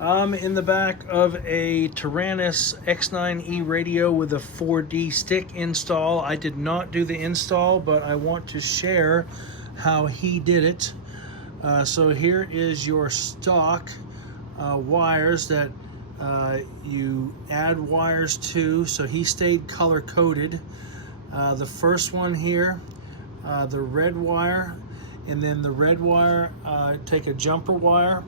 I'm in the back of a Taranis x9e radio with a 4D stick install. I did not do the install, but I want to share how he did it. So here is your stock wires that you add wires to. So he stayed color coded. The first one here, the red wire, and then the red wire, take a jumper wire,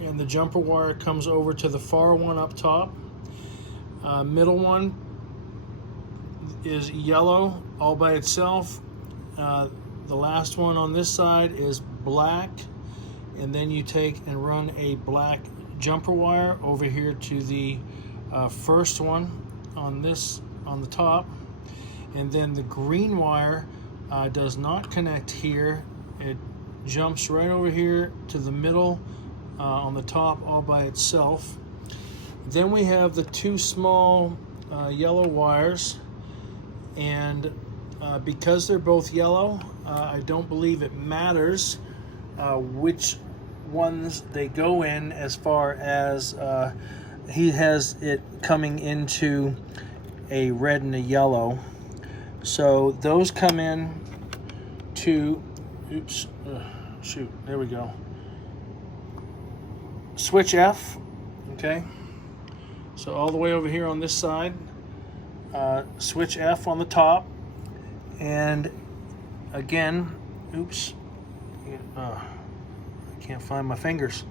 and the jumper wire comes over to the far one up top. Middle one is yellow all by itself. The last one on this side is black, and then you take and run a black jumper wire over here to the first one on the top, and then the green wire does not connect here. It jumps right over here to the middle on the top all by itself. Then we have the two small yellow wires, and because they're both yellow, I don't believe it matters which ones they go in, as far as he has it coming into a red and a yellow. So those come in to, shoot, there we go. Switch F, okay? So all the way over here on this side, switch F on the top, and again, oops, I can't find my fingers.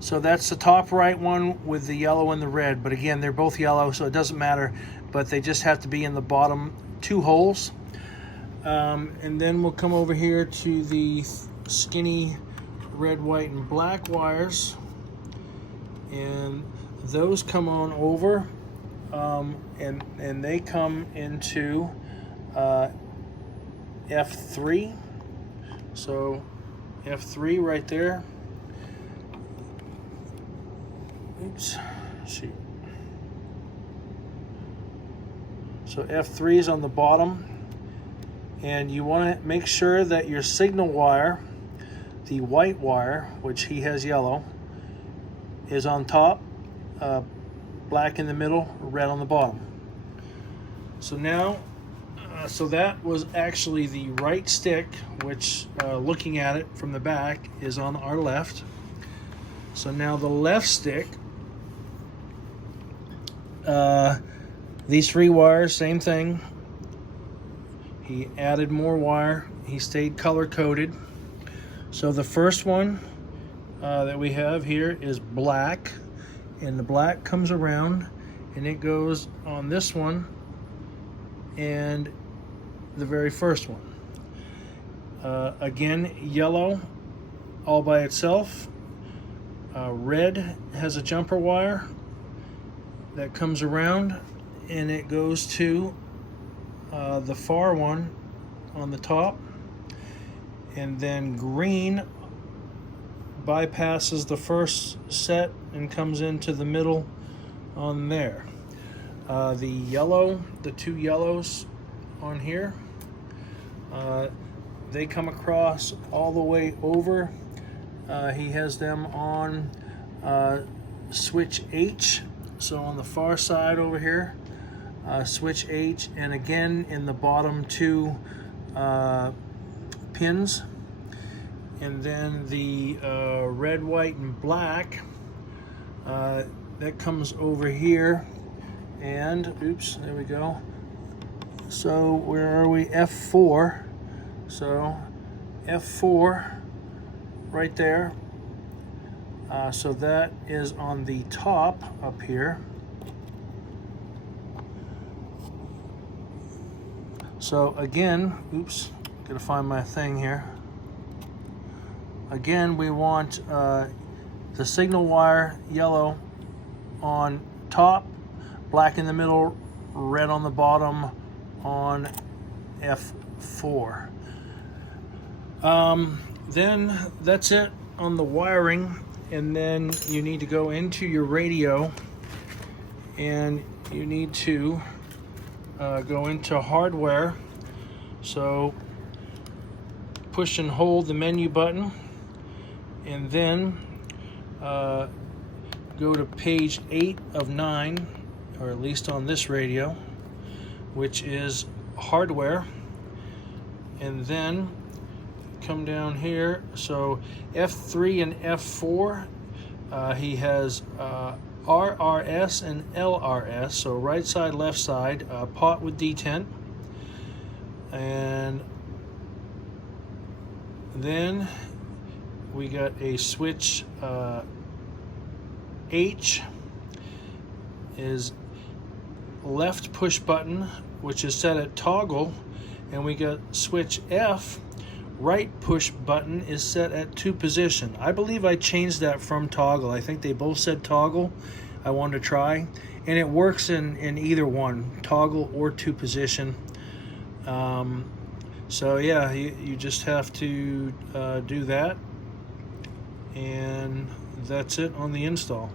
So that's the top right one with the yellow and the red, but again, they're both yellow, so it doesn't matter, but they just have to be in the bottom two holes. And then we'll come over here to the skinny red, white, and black wires, and those come on over, and they come into F3. So F3 right there. Oops, shoot. So F3 is on the bottom, and you want to make sure that your signal wire, the white wire, which he has yellow, is on top, black in the middle, red on the bottom. So now, so that was actually the right stick, which looking at it from the back is on our left. So now the left stick, these three wires, same thing. He added more wire. He stayed color coded. So the first one that we have here is black, and the black comes around and it goes on this one and the very first one. Again, yellow all by itself. Red has a jumper wire that comes around and it goes to the far one on the top. And then green bypasses the first set and comes into the middle on there. The yellow, the two yellows on here, they come across all the way over. He has them on switch H. So on the far side over here, switch H, and again in the bottom two pins. And then the red, white, and black, that comes over here, and oops, there we go. So where are we? F4. So F4 right there. So that is on the top up here. So again, oops, gotta find my thing here. Again, we want the signal wire yellow on top, black in the middle, red on the bottom on F4. Then that's it on the wiring, and then you need to go into your radio and you need to go into hardware. So push and hold the menu button, And then go to page 8 of 9, or at least on this radio, which is hardware. And then come down here. So F3 and F4, he has RRS and LRS, so right side, left side, pot with detent. And then we got a switch H is left push button, which is set at toggle, and we got switch F, right push button, is set at 2 position. I believe I changed that from toggle. I think they both said toggle. I wanted to try, and it works in either one, toggle or 2 position. So yeah, you just have to do that, and that's it on the install.